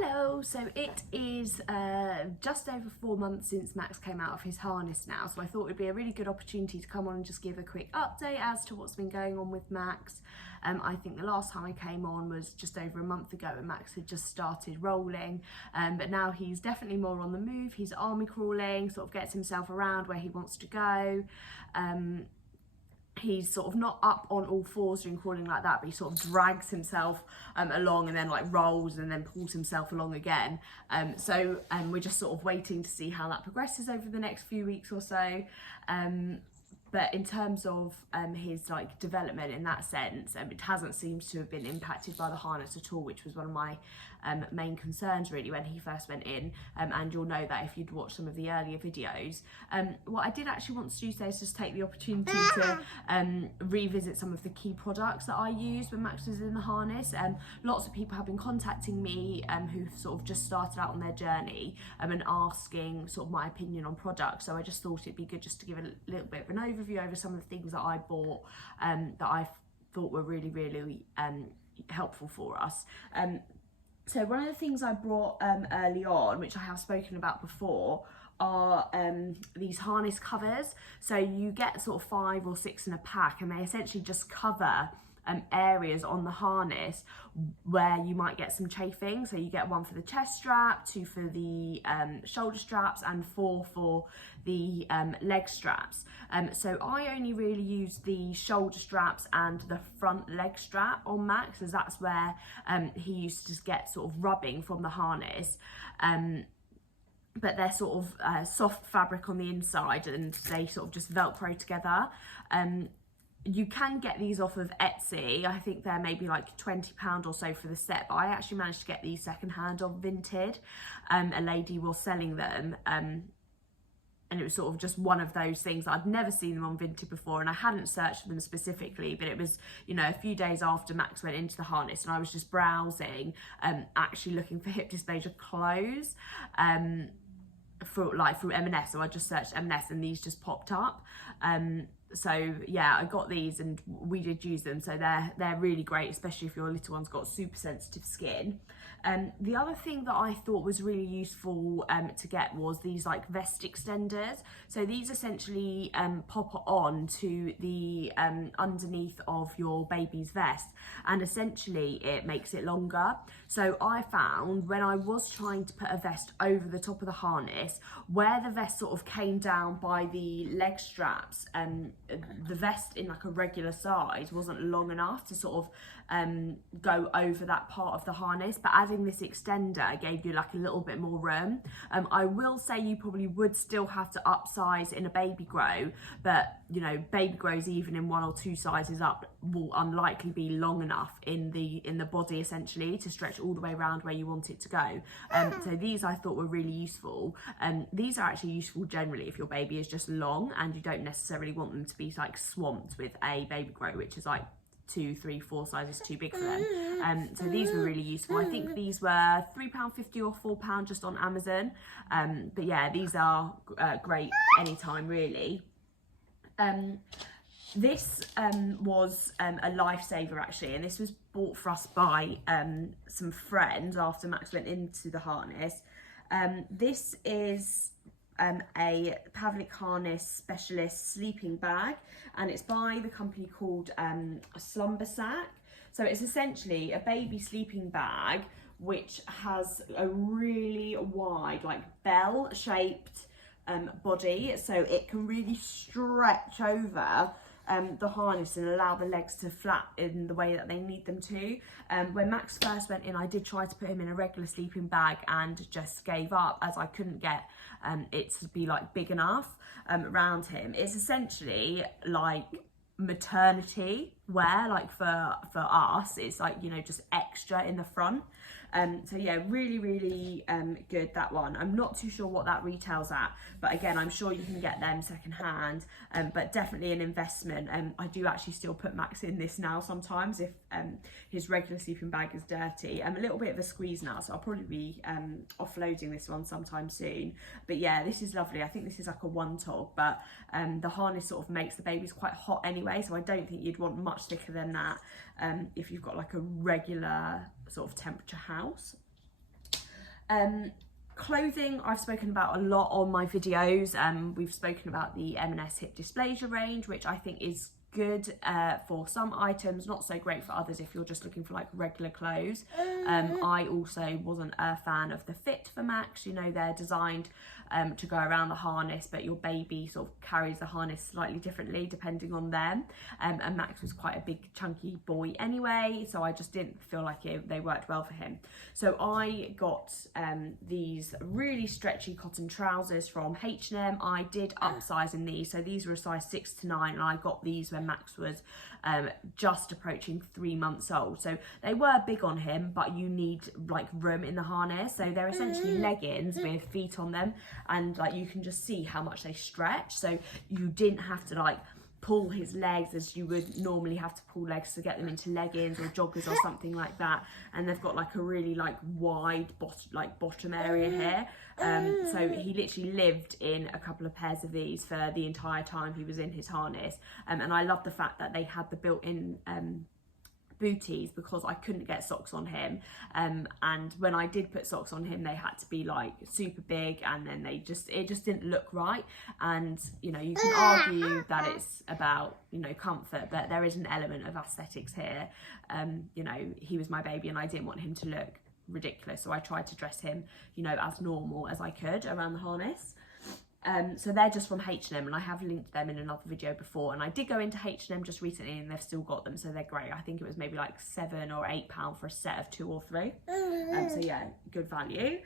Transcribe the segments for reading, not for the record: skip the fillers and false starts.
Hello, so it is just over 4 months since Max came out of his harness now, so I thought it would be a really good opportunity to come on and just give a quick update as to what's been going on with Max. I think the last time I came on was just over a month ago and Max had just started rolling, but now he's definitely more on the move. He's army crawling, sort of gets himself around where he wants to go. He's sort of not up on all fours doing crawling like that, but he sort of drags himself along and then like rolls and then pulls himself along again. So we're just sort of waiting to see how that progresses over the next few weeks or so. But in terms of his like development in that sense, it hasn't seemed to have been impacted by the harness at all, which was one of my main concerns really when he first went in, and you'll know that if you'd watched some of the earlier videos. What I did actually want to do today is just take the opportunity to revisit some of the key products that I used when Max was in the harness. Lots of people have been contacting me who've sort of just started out on their journey and asking sort of my opinion on products, so I just thought it'd be good just to give a little bit of an overview over some of the things that I bought that I thought were really helpful for us. So one of the things I brought early on, which I have spoken about before, are these harness covers. So you get sort of 5 or 6 in a pack, and they essentially just cover areas on the harness where you might get some chafing. So you get 1 for the chest strap, 2 for the shoulder straps, and 4 for the leg straps. So I only really use the shoulder straps and the front leg strap on Max, as that's where he used to get sort of rubbing from the harness. But they're sort of soft fabric on the inside and they sort of just Velcro together. You can get these off of Etsy. I think they're maybe like £20 or so for the set, but I actually managed to get these secondhand on Vinted. A lady was selling them, and it was sort of just one of those things. I'd never seen them on Vinted before, and I hadn't searched for them specifically, but it was, you know, a few days after Max went into the harness, and I was just browsing, actually looking for hip dysplasia clothes, through M&S. So I just searched M&S and these just popped up. So yeah, I got these and we did use them, so they're really great, especially if your little one's got super sensitive skin. The other thing that I thought was really useful to get was these like vest extenders. So these essentially pop on to the underneath of your baby's vest, and essentially it makes it longer. So I found when I was trying to put a vest over the top of the harness, where the vest sort of came down by the leg straps, the vest in like a regular size wasn't long enough to sort of go over that part of the harness, but adding this extender gave you like a little bit more room. I will say you probably would still have to upsize in a baby grow, but you know, baby grows even in 1 or 2 sizes up will unlikely be long enough in the body essentially to stretch all the way around where you want it to go. So these I thought were really useful. These are actually useful generally if your baby is just long and you don't necessarily want them to be like swamped with a baby grow, which is like 2, 3, 4 sizes too big for them. So these were really useful. I think these were £3.50 or £4 just on Amazon. But yeah, these are great anytime really. This was a lifesaver actually, and this was bought for us by some friends after Max went into the harness. This is a Pavlik harness specialist sleeping bag, and it's by the company called Slumber. So it's essentially a baby sleeping bag which has a really wide like bell shaped body, so it can really stretch over the harness and allow the legs to flap in the way that they need them to. When Max first went in, I did try to put him in a regular sleeping bag and just gave up as I couldn't get it to be like big enough around him. It's essentially like maternity wear, like for us it's like, you know, just extra in the front. So yeah, really good, that one. I'm not too sure what that retails at, but again, I'm sure you can get them secondhand, but definitely an investment. I do actually still put Max in this now sometimes if his regular sleeping bag is dirty. I'm a little bit of a squeeze now, so I'll probably be offloading this one sometime soon. But yeah, this is lovely. I think this is like a 1-tog, but the harness sort of makes the babies quite hot anyway, so I don't think you'd want much thicker than that if you've got like a regular sort of temperature house. Clothing I've spoken about a lot on my videos. We've spoken about the M&S hip dysplasia range, which I think is good for some items, not so great for others if you're just looking for like regular clothes. I also wasn't a fan of the fit for Max. You know, they're designed to go around the harness, but your baby sort of carries the harness slightly differently depending on them, and Max was quite a big chunky boy anyway, so I just didn't feel like they worked well for him. So I got these really stretchy cotton trousers from H&M. I did upsize in these, so these were a size 6 to 9, and I got these when Max was just approaching 3 months old. So they were big on him, but you need like room in the harness. So they're essentially leggings with feet on them, and like you can just see how much they stretch. So you didn't have to like pull his legs as you would normally have to pull legs to get them into leggings or joggers or something like that. And they've got like a really like wide bottom area here. So he literally lived in a couple of pairs of these for the entire time he was in his harness. And I love the fact that they had the built-in booties, because I couldn't get socks on him, and when I did put socks on him, they had to be like super big, and then it just didn't look right. And you know, you can argue that it's about, you know, comfort, but there is an element of aesthetics here. You know, he was my baby and I didn't want him to look ridiculous, so I tried to dress him, you know, as normal as I could around the harness. So they're just from H&M, and I have linked them in another video before, and I did go into H&M just recently and they've still got them, so they're great. I think it was maybe like £7 or £8 for a set of 2 or 3. So yeah, good value.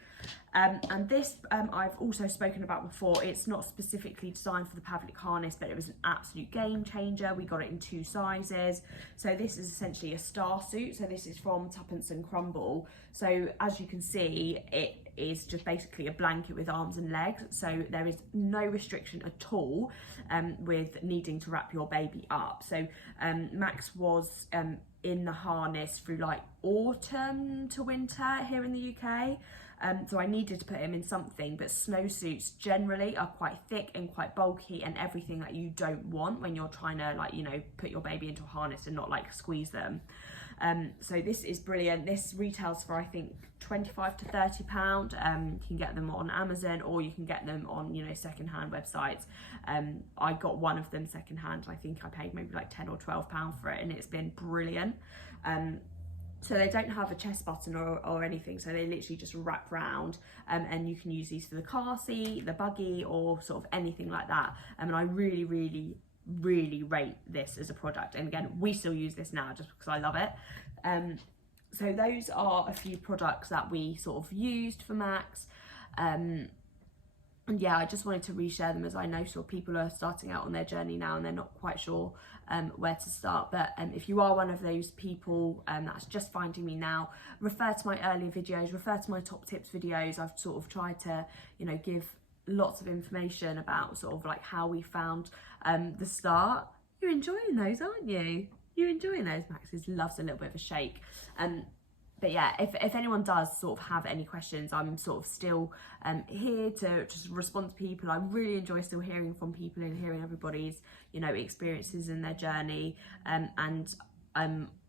And this I've also spoken about before. It's not specifically designed for the Pavlik harness, but it was an absolute game changer. We got it in 2 sizes. So this is essentially a star suit. So this is from Tuppence and Crumble. So as you can see, it is just basically a blanket with arms and legs. So there is no restriction at all with needing to wrap your baby up. So Max was in the harness through like autumn to winter here in the UK. So I needed to put him in something, but snowsuits generally are quite thick and quite bulky and everything that you don't want when you're trying to, like, you know, put your baby into a harness and not like squeeze them. So this is brilliant. This retails for I think £25 to £30. You can get them on Amazon, or you can get them on, you know, secondhand websites. I got one of them secondhand. I think I paid maybe like £10 or £12 for it, and it's been brilliant. So they don't have a chest button or anything, so they literally just wrap round, and you can use these for the car seat, the buggy, or sort of anything like that. And I really, really, really rate this as a product. And again, we still use this now just because I love it. So those are a few products that we sort of used for Max. And yeah, I just wanted to reshare them, as I know sort of people are starting out on their journey now and they're not quite sure where to start. But if you are one of those people that's just finding me now, refer to my earlier videos, refer to my top tips videos. I've sort of tried to, you know, give lots of information about sort of like how we found the start. You're enjoying those, aren't you? You're enjoying those. Max loves a little bit of a shake. But yeah, if anyone does sort of have any questions, I'm sort of still here to just respond to people. I really enjoy still hearing from people and hearing everybody's, you know, experiences in their journey. And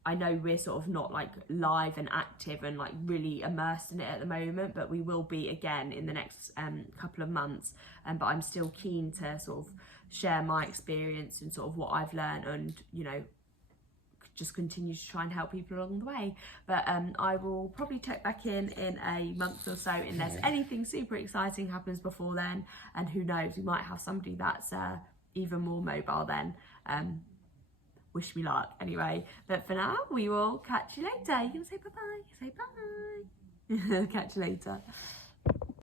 I know we're sort of not like live and active and like really immersed in it at the moment, but we will be again in the next couple of months. But I'm still keen to sort of share my experience and sort of what I've learned, and, you know, just continue to try and help people along the way. But I will probably check back in a month or so unless anything super exciting happens before then, and who knows, we might have somebody that's even more mobile then. Wish me luck anyway. But for now, we will catch you later. You can say bye-bye. Say bye. Catch you later.